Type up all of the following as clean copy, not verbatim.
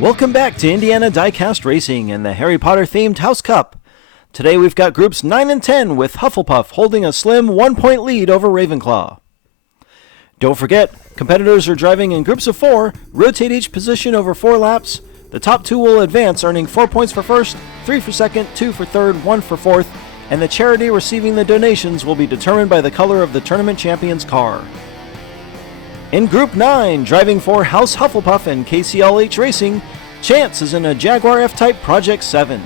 Welcome back to Indiana Diecast Racing and the Harry Potter themed House Cup. Today we've got groups 9 and 10 with Hufflepuff holding a slim 1-point lead over Ravenclaw. Don't forget, competitors are driving in groups of 4, rotate each position over 4 laps. The top 2 will advance, earning 4 points for first, 3 for second, 2 for third, 1 for fourth, and the charity receiving the donations will be determined by the color of the tournament champion's car. In Group 9, driving for House Hufflepuff and KCLH Racing, Chance is in a Jaguar F-Type Project 7.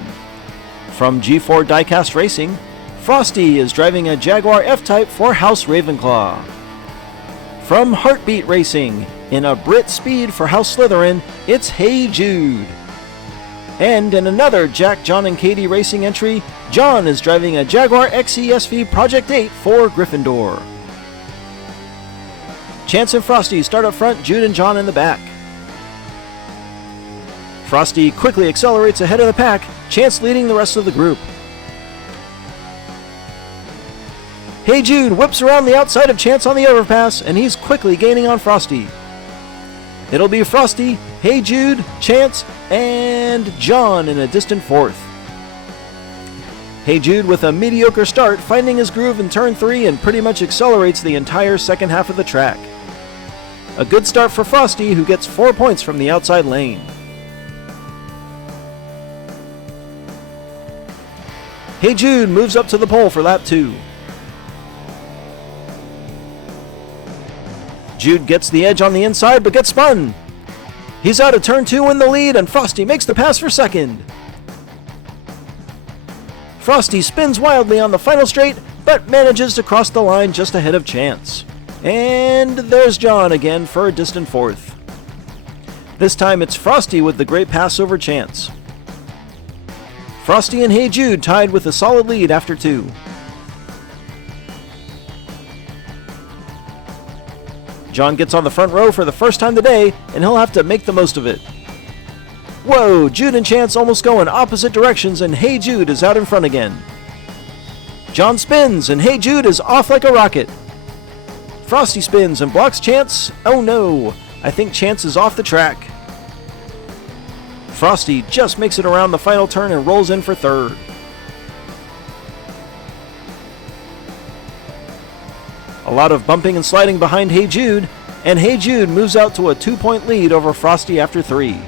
From G4 Diecast Racing, Frosty is driving a Jaguar F-Type for House Ravenclaw. From Heartbeat Racing, in a Brit Speed for House Slytherin, it's Hey Jude. And in another Jack, John, and Katie Racing entry, John is driving a Jaguar XESV Project 8 for Gryffindor. Chance and Frosty start up front, Jude and John in the back. Frosty quickly accelerates ahead of the pack, Chance leading the rest of the group. Hey Jude whips around the outside of Chance on the overpass, and he's quickly gaining on Frosty. It'll be Frosty, Hey Jude, Chance, and John in a distant fourth. Hey Jude with a mediocre start, finding his groove in turn 3 and pretty much accelerates the entire second half of the track. A good start for Frosty, who gets 4 points from the outside lane. Hey Jude moves up to the pole for lap 2. Jude gets the edge on the inside but gets spun. He's out of turn 2 in the lead, and Frosty makes the pass for second. Frosty spins wildly on the final straight, but manages to cross the line just ahead of Chance. And there's John again for a distant fourth. This time it's Frosty with the great pass over Chance. Frosty and Hey Jude tied with a solid lead after 2. John gets on the front row for the first time today, and he'll have to make the most of it. Whoa, Jude and Chance almost go in opposite directions, and Hey Jude is out in front again. John spins, and Hey Jude is off like a rocket. Frosty spins and blocks Chance. Oh no, I think Chance is off the track. Frosty just makes it around the final turn and rolls in for third. A lot of bumping and sliding behind Hey Jude, and Hey Jude moves out to a 2-point lead over Frosty after 3.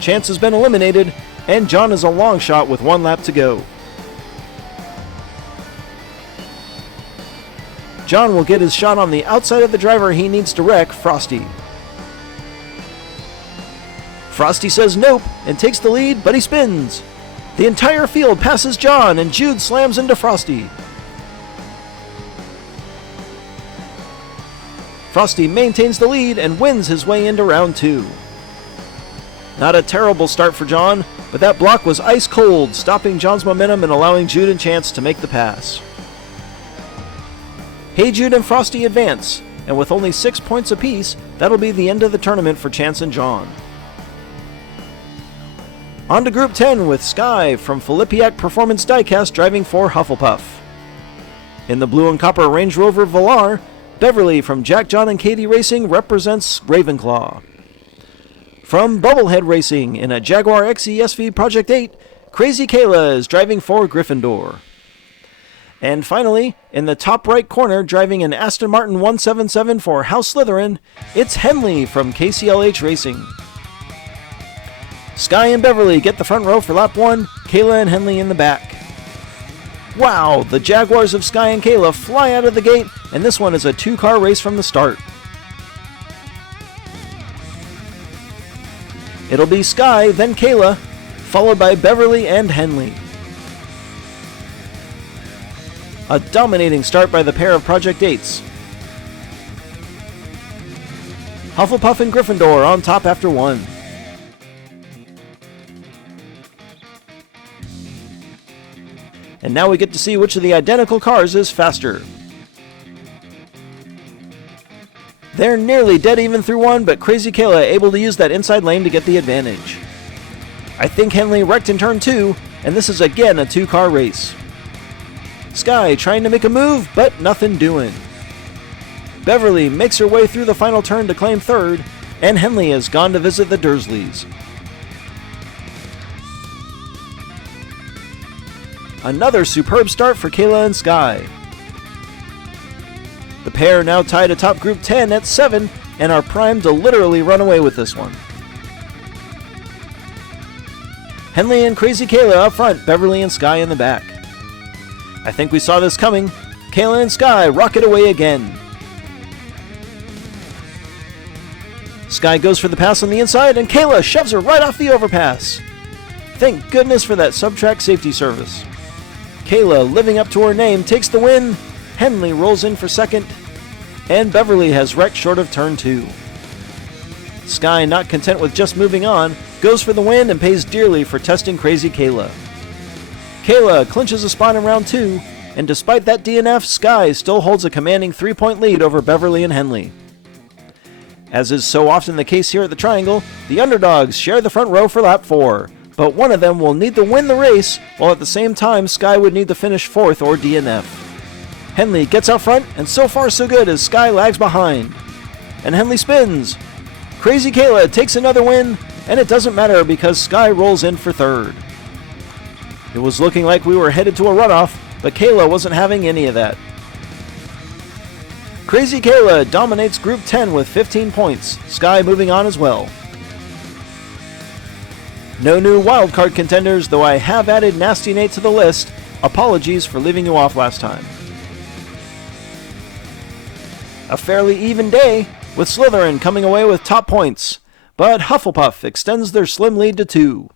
Chance has been eliminated, and John is a long shot with 1 lap to go. John will get his shot on the outside of the driver he needs to wreck, Frosty. Frosty says nope and takes the lead, but he spins. The entire field passes John, and Jude slams into Frosty. Frosty maintains the lead and wins his way into round 2. Not a terrible start for John, but that block was ice cold, stopping John's momentum and allowing Jude and Chance to make the pass. Hey Jude and Frosty advance, and with only 6 points apiece, that'll be the end of the tournament for Chance and John. On to Group 10 with Sky from Filipiak Performance Diecast driving for Hufflepuff. In the blue and copper Range Rover Velar, Beverly from Jack, John, and Katie Racing represents Ravenclaw. From Bubblehead Racing in a Jaguar XESV Project 8, Crazy Kayla is driving for Gryffindor. And finally, in the top right corner driving an Aston Martin 177 for House Slytherin, it's Henley from KCLH Racing. Sky and Beverly get the front row for lap 1, Kayla and Henley in the back. Wow, the Jaguars of Sky and Kayla fly out of the gate, and this one is a 2-car race from the start. It'll be Sky, then Kayla, followed by Beverly and Henley. A dominating start by the pair of Project 8s. Hufflepuff and Gryffindor on top after 1. And now we get to see which of the identical cars is faster. They're nearly dead even through 1, but Crazy Kayla able to use that inside lane to get the advantage. I think Henley wrecked in turn 2, and this is again a 2-car race. Sky trying to make a move, but nothing doing. Beverly makes her way through the final turn to claim third, and Henley has gone to visit the Dursleys. Another superb start for Kayla and Sky. The pair now tied atop Group 10 at 7 and are primed to literally run away with this one. Henley and Crazy Kayla up front, Beverly and Sky in the back. I think we saw this coming. Kayla and Sky rocket away again. Sky goes for the pass on the inside, and Kayla shoves her right off the overpass. Thank goodness for that sub-track safety service. Kayla, living up to her name, takes the win. Henley rolls in for second, and Beverly has wrecked short of turn 2. Sky, not content with just moving on, goes for the win and pays dearly for testing Crazy Kayla. Kayla clinches a spot in round 2, and despite that DNF, Sky still holds a commanding 3-point lead over Beverly and Henley. As is so often the case here at the Triangle, the underdogs share the front row for lap 4, but one of them will need to win the race, while at the same time Sky would need to finish 4th or DNF. Henley gets out front, and so far so good as Sky lags behind. And Henley spins. Crazy Kayla takes another win, and it doesn't matter because Sky rolls in for 3rd. It was looking like we were headed to a runoff, but Kayla wasn't having any of that. Crazy Kayla dominates Group 10 with 15 points, Sky moving on as well. No new wildcard contenders, though I have added Nasty Nate to the list. Apologies for leaving you off last time. A fairly even day, with Slytherin coming away with top points, but Hufflepuff extends their slim lead to 2.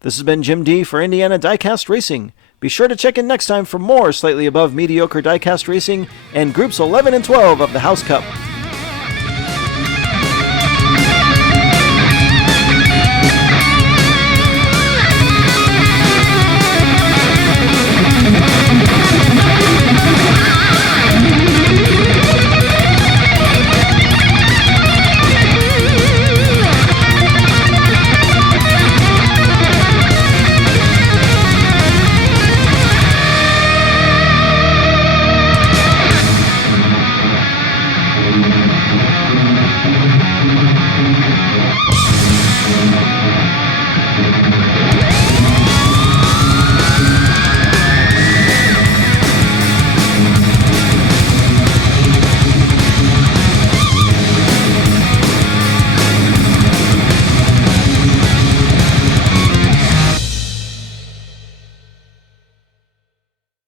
This has been Jim D for Indiana Diecast Racing. Be sure to check in next time for more slightly above mediocre diecast racing and groups 11 and 12 of the House Cup.